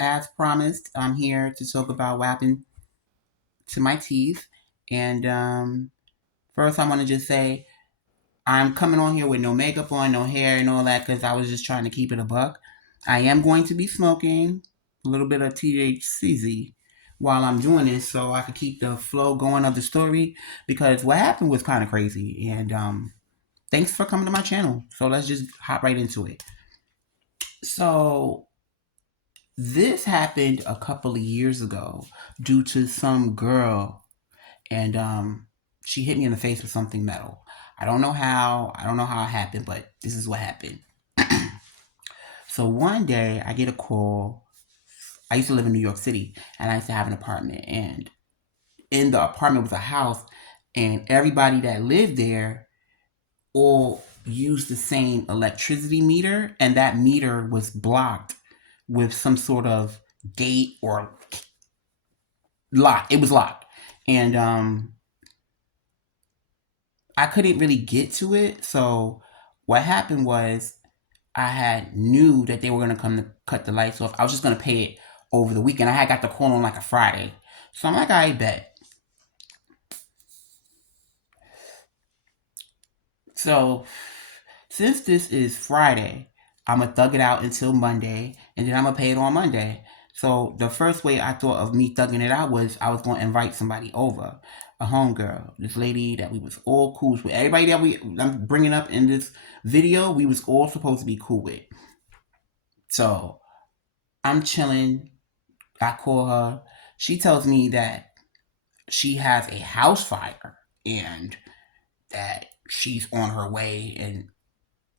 As promised, I'm here to talk about what happened to my teeth. And first, I want to just say I'm coming on here with no makeup on, no hair, and all that because I was just trying to keep it a buck. I am going to be smoking a little bit of THCZ while I'm doing this so I could keep the flow going of the story because what happened was kind of crazy. And thanks for coming to my channel. So let's just hop right into it. So this happened a couple of years ago due to some girl, and she hit me in the face with something metal. I don't know how. I don't know how it happened, but this is what happened. So one day I get a call. I used to live in New York City, and I used to have an apartment. And in the apartment was a house, and everybody that lived there all used the same electricity meter, and that meter was blocked with some sort of gate or locked. It was locked, and I couldn't really get to it. So what happened was I had knew that they were gonna come to cut the lights off. I was just gonna pay it over the weekend. I had got the call on like a Friday, so I'm like, I bet. So since this is Friday, I'm gonna thug it out until Monday, and then I'm gonna pay it on Monday. So the first way I thought of me thugging it out was I was gonna invite somebody over, a homegirl, this lady that we was all cool with. Everybody that I'm bringing up in this video, we was all supposed to be cool with. So I'm chilling. I call her. She tells me that she has a house fire and that she's on her way, and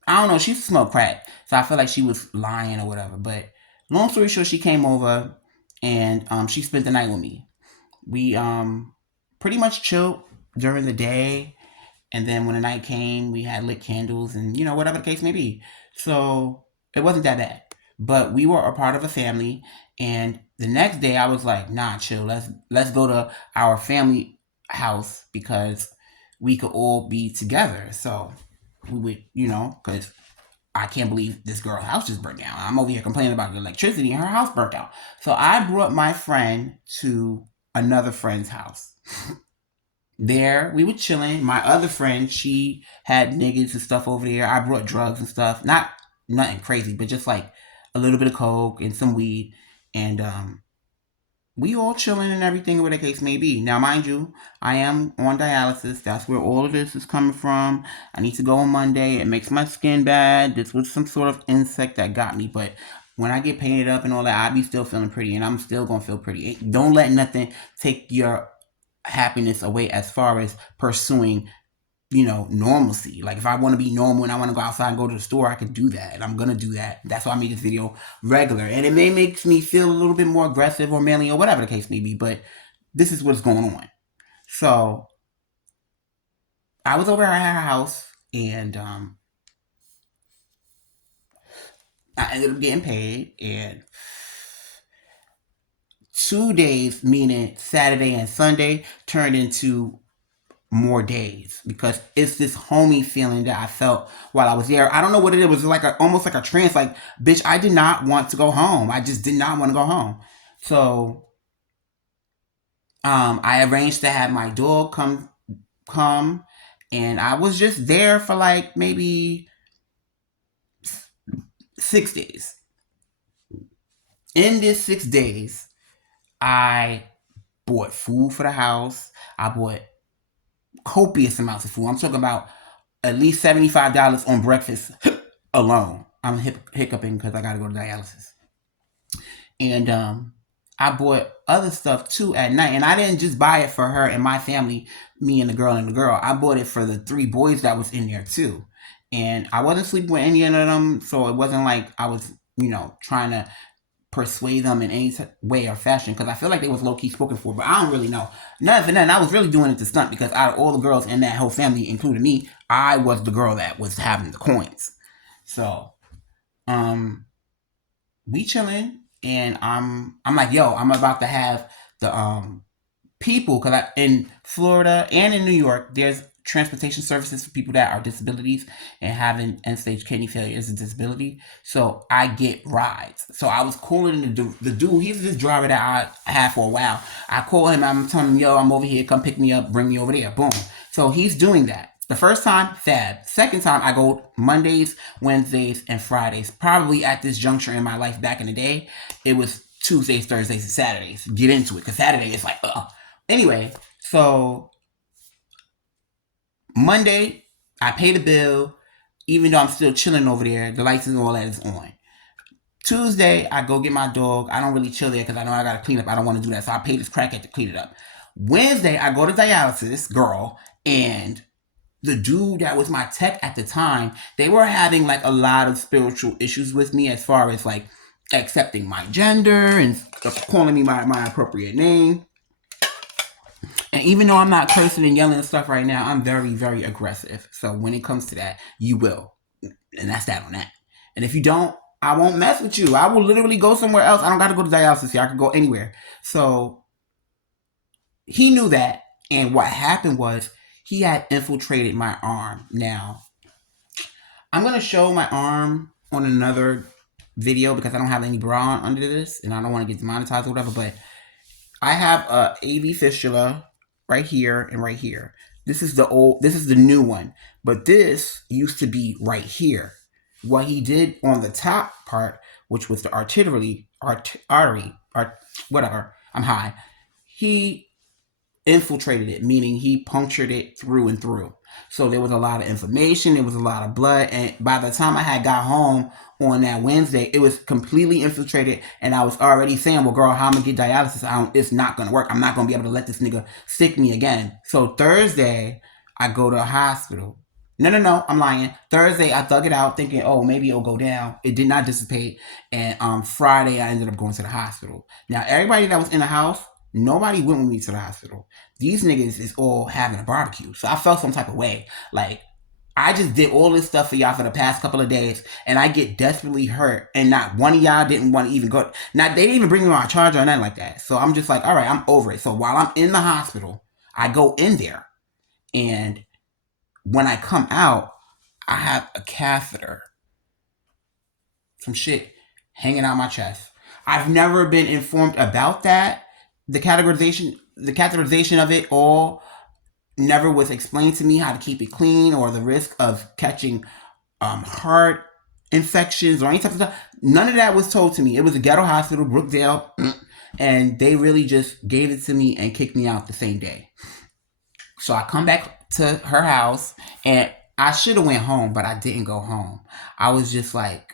I don't know. She smoked crack, so I feel like she was lying or whatever. But long story short, she came over and she spent the night with me. We pretty much chilled during the day, and then when the night came, we had lit candles and whatever the case may be. So it wasn't that bad. But we were a part of a family, and the next day I was like, nah, chill. Let's go to our family house because we could all be together. So we would, because I can't believe this girl's house just burnt down. I'm over here complaining about the electricity and her house burnt out. So I brought my friend to another friend's house. There, we were chilling. My other friend, she had niggas and stuff over there. I brought drugs and stuff. Not nothing crazy, but just like a little bit of coke and some weed. And we all chilling and everything, where the case may be. Now, mind you, I am on dialysis. That's where all of this is coming from. I need to go on Monday. It makes my skin bad. This was some sort of insect that got me, but when I get painted up and all that, I be still feeling pretty, and I'm still gonna feel pretty. Don't let nothing take your happiness away as far as pursuing normalcy. Like if I want to be normal and I want to go outside and go to the store, I can do that, and I'm gonna do that. That's why I make this video regular, and it may make me feel a little bit more aggressive or manly or whatever the case may be, but this is what's going on. So I was over at her house, and I ended up getting paid, and 2 days, meaning Saturday and Sunday, turned into more days because it's this homey feeling that I felt while I was there. I don't know what it was like, almost like a trance. Like, bitch, I did not want to go home. I just did not want to go home. So, I arranged to have my dog come, and I was just there for like maybe 6 days. In this 6 days, I bought food for the house. I bought copious amounts of food. I'm talking about at least $75 on breakfast alone. I'm hiccuping because I got to go to dialysis. And I bought other stuff too at night. And I didn't just buy it for her and my family, me and the girl and the girl. I bought it for the 3 boys that was in there too. And I wasn't sleeping with any of them, so it wasn't like I was, trying to persuade them in any way or fashion, because I feel like they was low key spoken for, but I don't really know. None for nothing, I was really doing it to stunt because out of all the girls in that whole family, including me, I was the girl that was having the coins. So, um, we chilling, and I'm like, yo, I'm about to have the people, because in Florida and in New York, there's transportation services for people that are disabilities, and having end-stage kidney failure is a disability. So I get rides. So I was calling the dude. He's this driver that I had for a while. I call him. I'm telling him, yo, I'm over here. Come pick me up. Bring me over there. Boom. So he's doing that. The first time, fab. Second time, I go Mondays, Wednesdays, and Fridays. Probably at this juncture in my life back in the day, it was Tuesdays, Thursdays, and Saturdays. Get into it, because Saturday is like, Anyway, so Monday, I pay the bill, even though I'm still chilling over there. The lights and all that is on. Tuesday, I go get my dog. I don't really chill there because I know I got to clean up. I don't want to do that, so I pay this crackhead to clean it up. Wednesday, I go to dialysis, girl, and the dude that was my tech at the time, they were having like a lot of spiritual issues with me as far as like accepting my gender and calling me my appropriate name. And even though I'm not cursing and yelling and stuff right now, I'm very, very aggressive. So when it comes to that, you will. And that's that on that. And if you don't, I won't mess with you. I will literally go somewhere else. I don't got to go to dialysis here. I can go anywhere. So he knew that. And what happened was he had infiltrated my arm. Now, I'm going to show my arm on another video because I don't have any bra on under this. And I don't want to get demonetized or whatever. But I have a AV fistula right here and right here. This is the new one. But this used to be right here. What he did on the top part, which was the artery, whatever, I'm high, he infiltrated it, meaning he punctured it through and through. So there was a lot of inflammation, there was a lot of blood, and by the time I had got home on that Wednesday, it was completely infiltrated, and I was already saying, well, girl, how I'm gonna get dialysis? It's not gonna work. I'm not gonna be able to let this nigga stick me again. So Thursday, I go to a hospital. No, I'm lying. Thursday, I thug it out thinking, oh, maybe it'll go down. It did not dissipate. And Friday, I ended up going to the hospital. Now, everybody that was in the house, nobody went with me to the hospital. These niggas is all having a barbecue. So I felt some type of way. Like, I just did all this stuff for y'all for the past couple of days, and I get desperately hurt, and not one of y'all didn't want to even go. Now, they didn't even bring me on a charger or nothing like that. So I'm just like, all right, I'm over it. So while I'm in the hospital, I go in there, and when I come out, I have a catheter, some shit hanging out my chest. I've never been informed about that. The catheterization of it all never was explained to me, how to keep it clean or the risk of catching heart infections or any type of stuff. None of that was told to me. It was a ghetto hospital, Brookdale, and they really just gave it to me and kicked me out the same day. So I come back to her house, and I should have went home, but I didn't go home. I was just like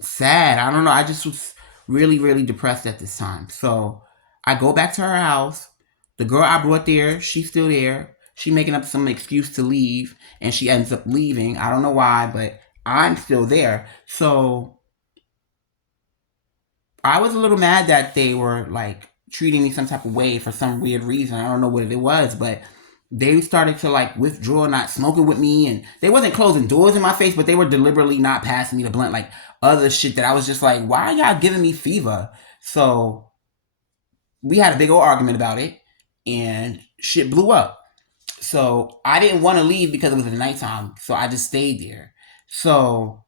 sad. I don't know. I just was really, really depressed at this time. So I go back to her house. The girl I brought there, she's still there. She making up some excuse to leave, and she ends up leaving. I don't know why, but I'm still there. So I was a little mad that they were like treating me some type of way for some weird reason. I don't know what it was, but they started to like withdraw, not smoking with me, and they wasn't closing doors in my face, but they were deliberately not passing me the blunt, like other shit that I was just like, why are y'all giving me fever? So we had a big old argument about it, and shit blew up. So I didn't want to leave because it was at nighttime, so I just stayed there. So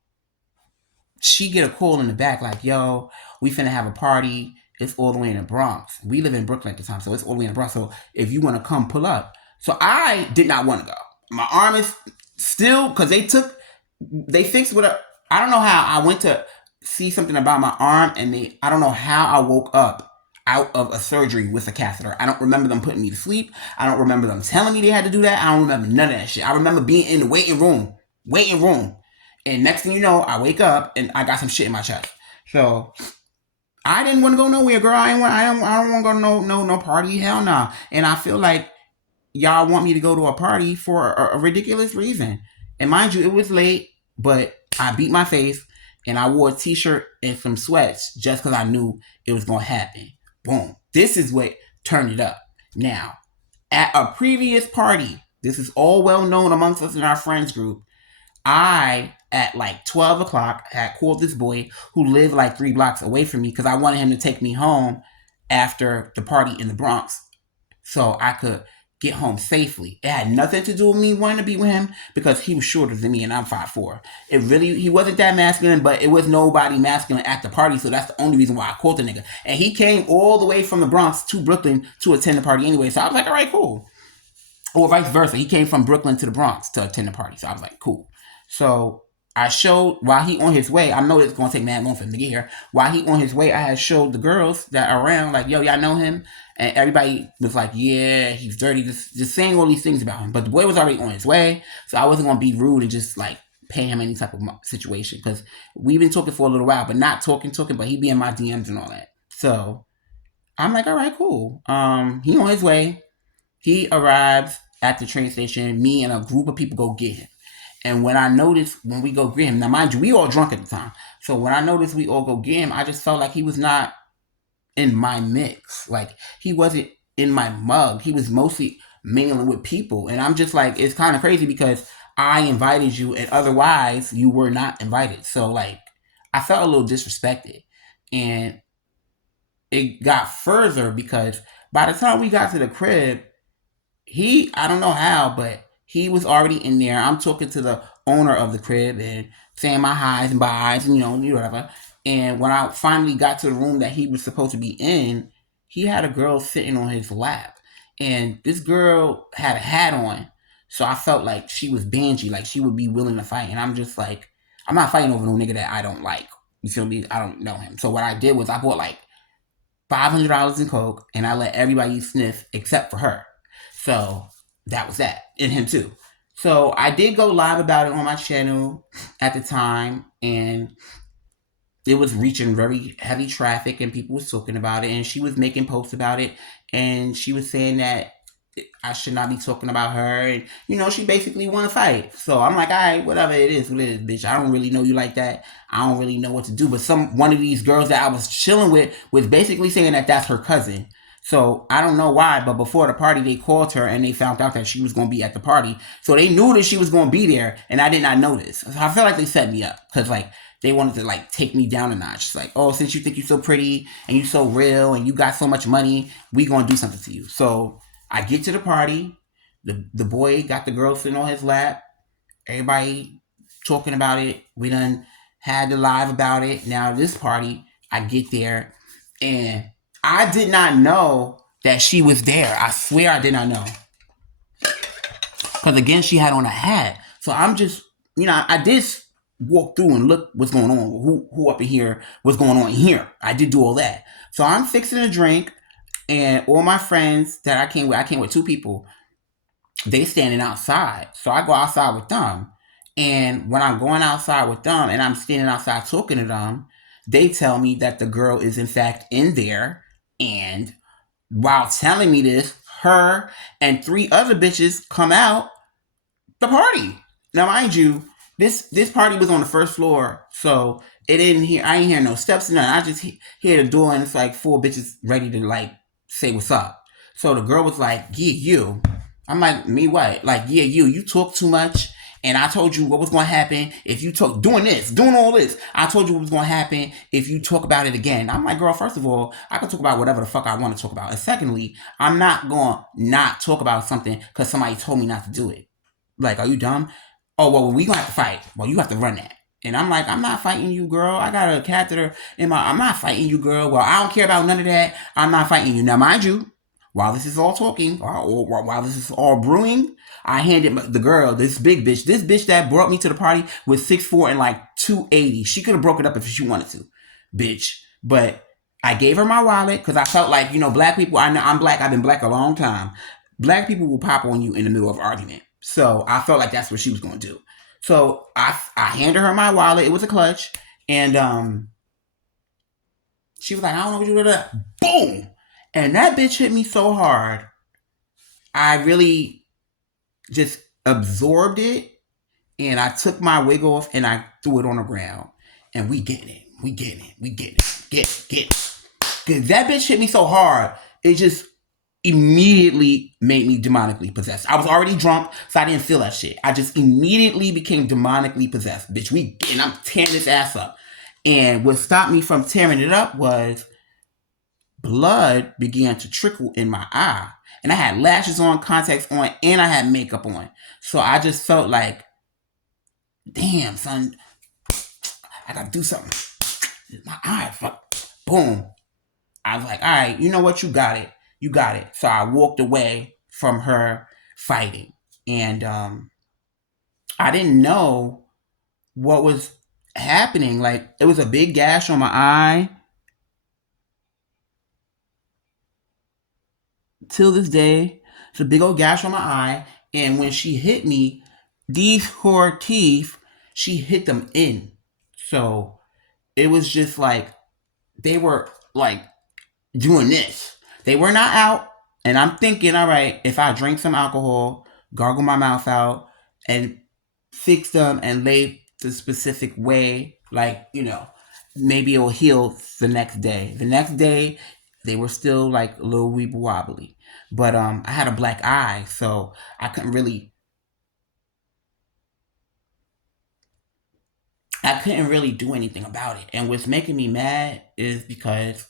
she get a call in the back like, yo, we finna have a party. It's all the way in the Bronx. We live in Brooklyn at the time, so it's all the way in the Bronx. So if you want to come, pull up. So I did not want to go. My arm is still, because they fixed what I don't know how I went to see something about my arm, and I don't know how I woke up out of a surgery with a catheter. I don't remember them putting me to sleep. I don't remember them telling me they had to do that. I don't remember none of that shit. I remember being in the waiting room. And next thing you know, I wake up and I got some shit in my chest. So I didn't want to go nowhere, girl. I don't want to go to no party. Hell no. Nah. And I feel like y'all want me to go to a party for a ridiculous reason. And mind you, it was late, but I beat my face and I wore a t-shirt and some sweats just because I knew it was going to happen. Boom. This is what turned it up. Now, at a previous party, this is all well known amongst us in our friends group, I, at like 12 o'clock, had called this boy who lived like 3 blocks away from me because I wanted him to take me home after the party in the Bronx so I could get home safely. It had nothing to do with me wanting to be with him because he was shorter than me and I'm 5'4". He wasn't that masculine, but it was nobody masculine at the party, so that's the only reason why I called the nigga. And he came all the way from the Bronx to Brooklyn to attend the party anyway, so I was like, all right, cool. Or vice versa. He came from Brooklyn to the Bronx to attend the party, so I was like, cool. So I showed, while he on his way, I know it's going to take mad long for him to get here. While he on his way, I had showed the girls that are around, like, yo, y'all know him? And everybody was like, yeah, he's dirty. Just saying all these things about him. But the boy was already on his way, so I wasn't going to be rude and just, like, pay him any type of situation. Because we've been talking for a little while, but not talking, but he be in my DMs and all that. So I'm like, all right, cool. He on his way. He arrives at the train station. Me and a group of people go get him. And when I noticed, when we go get him, now mind you, we all drunk at the time. So when I noticed we all go get him, I just felt like he was not in my mix. Like, he wasn't in my mug. He was mostly mingling with people. And I'm just like, it's kind of crazy because I invited you and otherwise you were not invited. So, like, I felt a little disrespected. And it got further because by the time we got to the crib, I don't know how, but he was already in there. I'm talking to the owner of the crib and saying my highs and byes and, whatever. And when I finally got to the room that he was supposed to be in, he had a girl sitting on his lap. And this girl had a hat on. So I felt like she was Banshee, like she would be willing to fight. And I'm just like, I'm not fighting over no nigga that I don't like. You feel me? I don't know him. So what I did was I bought like $500 in coke and I let everybody sniff except for her. So that was that. And him too. So I did go live about it on my channel at the time, and it was reaching very heavy traffic and people was talking about it, and she was making posts about it, and she was saying that I should not be talking about her, and she basically want to fight. So I'm like, all right, whatever it is, bitch. I don't really know you like that. I don't really know what to do. But one of these girls that I was chilling with was basically saying that that's her cousin. So I don't know why, but before the party, they called her and they found out that she was going to be at the party. So they knew that she was going to be there, and I did not know this. So I feel like they set me up because, like, they wanted to, like, take me down a notch. It's like, oh, since you think you're so pretty and you're so real and you got so much money, we going to do something to you. So I get to the party. The boy got the girl sitting on his lap. Everybody talking about it. We done had the live about it. Now this party, I get there, and I did not know that she was there. I swear I did not know. Because again, she had on a hat. So I'm just, I did walk through and look what's going on. Who up in here, what's going on here. I did do all that. So I'm fixing a drink, and all my friends that I came with 2 people, they standing outside. So I go outside with them. And when I'm going outside with them and I'm standing outside talking to them, they tell me that the girl is in fact in there. And while telling me this, her and 3 other bitches come out the party. Now, mind you, this party was on the first floor, so I ain't hear no steps or nothing. I just hear the door, and it's like 4 bitches ready to, like, say what's up. So the girl was like, yeah, you. I'm like, me what? Like, yeah, you talk too much. And I told you what was going to happen if you talk, doing all this. I told you what was going to happen if you talk about it again. I'm like, girl, first of all, I can talk about whatever the fuck I want to talk about. And secondly, I'm not going to not talk about something because somebody told me not to do it. Like, are you dumb? Oh, well, we going to have to fight. Well, you have to run that. And I'm like, I'm not fighting you, girl. I got a catheter I'm not fighting you, girl. Well, I don't care about none of that. I'm not fighting you. Now, mind you, while this is all talking, or while this is all brewing, I handed the girl, this big bitch, that brought me to the party was 6'4" and like 280. She could have broke it up if she wanted to, bitch. But I gave her my wallet because I felt like, black people, I know I'm black. I've been black a long time. Black people will pop on you in the middle of an argument. So I felt like that's what she was going to do. So I handed her my wallet. It was a clutch. And she was like, I don't know what you did. Boom. And that bitch hit me so hard. I really just absorbed it. And I took my wig off and I threw it on the ground. And we getting it. Get it. That bitch hit me so hard. It just immediately made me demonically possessed. I was already drunk, so I didn't feel that shit. I just immediately became demonically possessed. Bitch, I'm tearing this ass up. And what stopped me from tearing it up was blood began to trickle in my eye. And I had lashes on, contacts on, and I had makeup on. So I just felt like, damn, son, I gotta do something. My eye, fuck. Boom. I was like, all right, you know what? You got it. You got it. So I walked away from her fighting. And I didn't know what was happening. Like, it was a big gash on my eye. Till this day, it's a big old gash on my eye. And when she hit me, these her teeth, she hit them in. So it was just like they were like doing this. They were not out. And I'm thinking, all right, if I drink some alcohol, gargle my mouth out, and fix them and lay the specific way, like, maybe it'll heal the next day. The next day, they were still like a little weeble wobbly. But I had a black eye, so I couldn't really do anything about it. And what's making me mad is because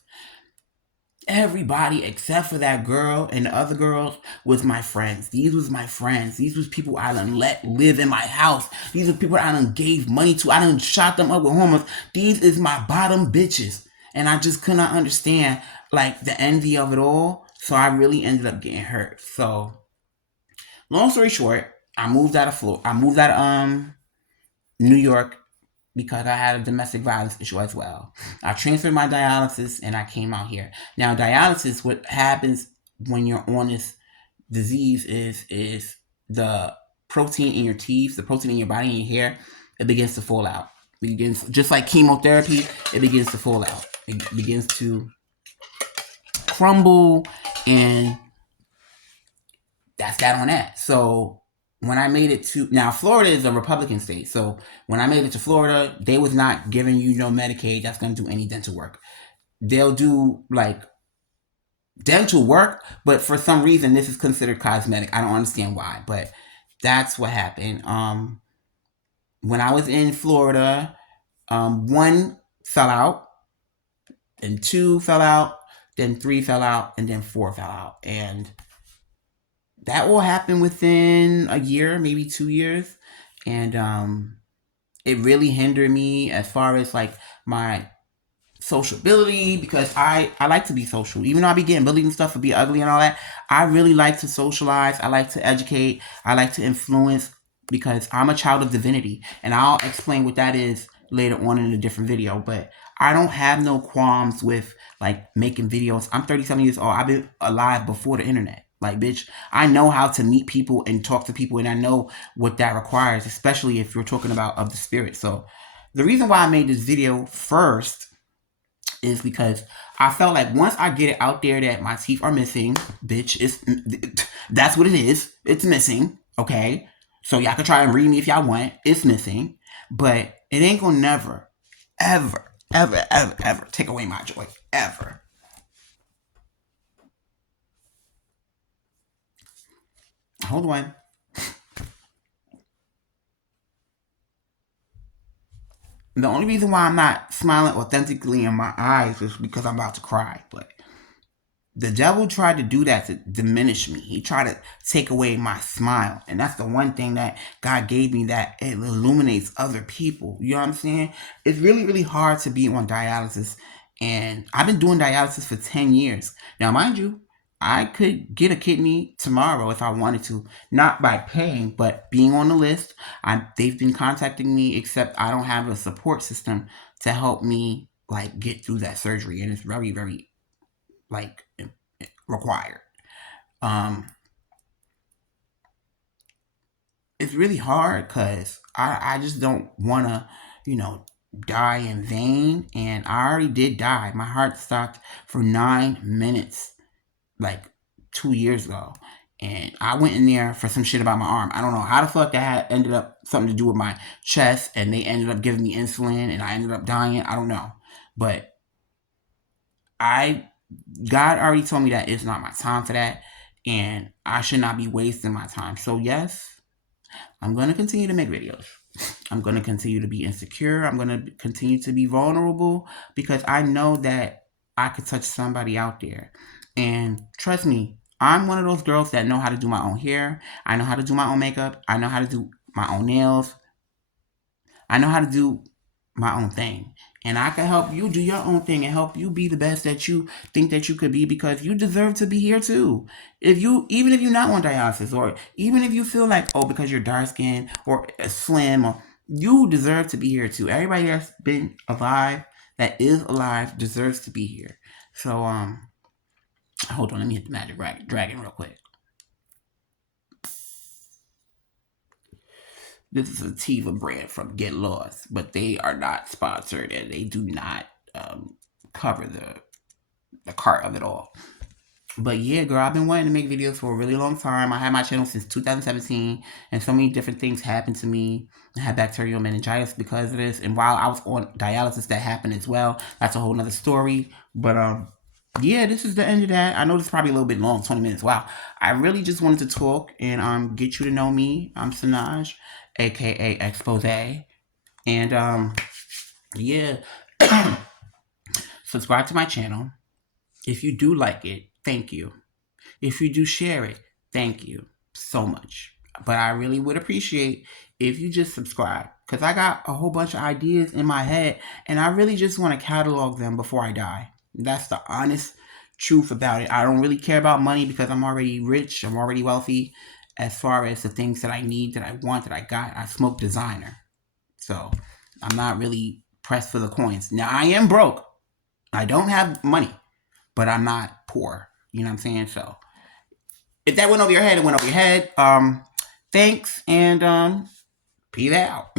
everybody except for that girl and the other girls was my friends. These was my friends. These was people I done let live in my house. These are people I done gave money to. I done shot them up with hormones. These is my bottom bitches. And I just could not understand like the envy of it all. So I really ended up getting hurt. So long story short, I moved out of Florida. I moved out of New York because I had a domestic violence issue as well. I transferred my dialysis and I came out here. Now, dialysis, what happens when you're on this disease is the protein in your teeth, the protein in your body, in your hair, it begins to fall out. It begins, just like chemotherapy, it begins to fall out. It begins to crumble, and that's that on that. So when I made it to, now Florida is a Republican state, so when I made it to Florida, they was not giving you no Medicaid that's going to do any dental work. They'll do like dental work, but for some reason this is considered cosmetic. I don't understand why, but that's what happened. When I was in Florida, one fell out, then two fell out, then three fell out, and then four fell out, and that will happen within a year, maybe 2 years, and it really hindered me as far as like my sociability, because I like to be social. Even though I be getting bullied and stuff for be ugly and all that, I really like to socialize. I like to educate. I like to influence because I'm a child of divinity. And I'll explain what that is later on in a different video. But I don't have no qualms with like making videos. I'm 37 years old. I've been alive before the internet. Like, bitch, I know how to meet people and talk to people, and I know what that requires, especially if you're talking about of the spirit. So the reason why I made this video first is because I felt like once I get it out there that my teeth are missing, bitch, that's what it is. It's missing, okay? So y'all can try and read me if y'all want. It's missing, but it ain't gonna never, ever, ever, ever, ever take away my joy, ever. Hold on. The only reason why I'm not smiling authentically in my eyes is because I'm about to cry, but the devil tried to do that to diminish me. He tried to take away my smile. And that's the one thing that God gave me, that it illuminates other people. You know what I'm saying? It's really, really hard to be on dialysis. And I've been doing dialysis for 10 years. Now, mind you, I could get a kidney tomorrow if I wanted to. Not by paying, but being on the list. They've been contacting me, except I don't have a support system to help me like get through that surgery. And it's very, very like required. Um, it's really hard because I just don't want to, you know, die in vain. And I already did die. My heart stopped for 9 minutes, like 2 years ago. And I went in there for some shit about my arm. I don't know how the fuck that had ended up something to do with my chest, and they ended up giving me insulin, and I ended up dying. I don't know, but I God already told me that it's not my time for that, and I should not be wasting my time. So yes, I'm going to continue to make videos. I'm going to continue to be insecure. I'm going to continue to be vulnerable because I know that I could touch somebody out there. And trust me, I'm one of those girls that know how to do my own hair. I know how to do my own makeup. I know how to do my own nails. I know how to do my own thing. And I can help you do your own thing and help you be the best that you think that you could be, because you deserve to be here too. Even if you're not on dialysis, or even if you feel like, oh, because you're dark skinned or slim, or you deserve to be here too. Everybody that's been alive, that is alive, deserves to be here. So hold on, let me hit the magic dragon real quick. This is a Tiva brand from Get Lost, but they are not sponsored and they do not cover the cart of it all. But yeah, girl, I've been wanting to make videos for a really long time. I had my channel since 2017, and so many different things happened to me. I had bacterial meningitis because of this, and while I was on dialysis, that happened as well. That's a whole nother story. But yeah, this is the end of that. I know this is probably a little bit long, 20 minutes. Wow. I really just wanted to talk and get you to know me. I'm Sanaj, aka Expose. And yeah. Subscribe to my channel. If you do like it, thank you. If you do share it, thank you so much. But I really would appreciate if you just subscribe, because I got a whole bunch of ideas in my head and I really just want to catalog them before I die. That's the honest truth about it. I don't really care about money because I'm already rich, I'm already wealthy. As far as the things that I need, that I want, that I got, I smoke designer. So I'm not really pressed for the coins. Now I am broke. I don't have money, but I'm not poor. You know what I'm saying? So if that went over your head, it went over your head. Thanks, and peace out.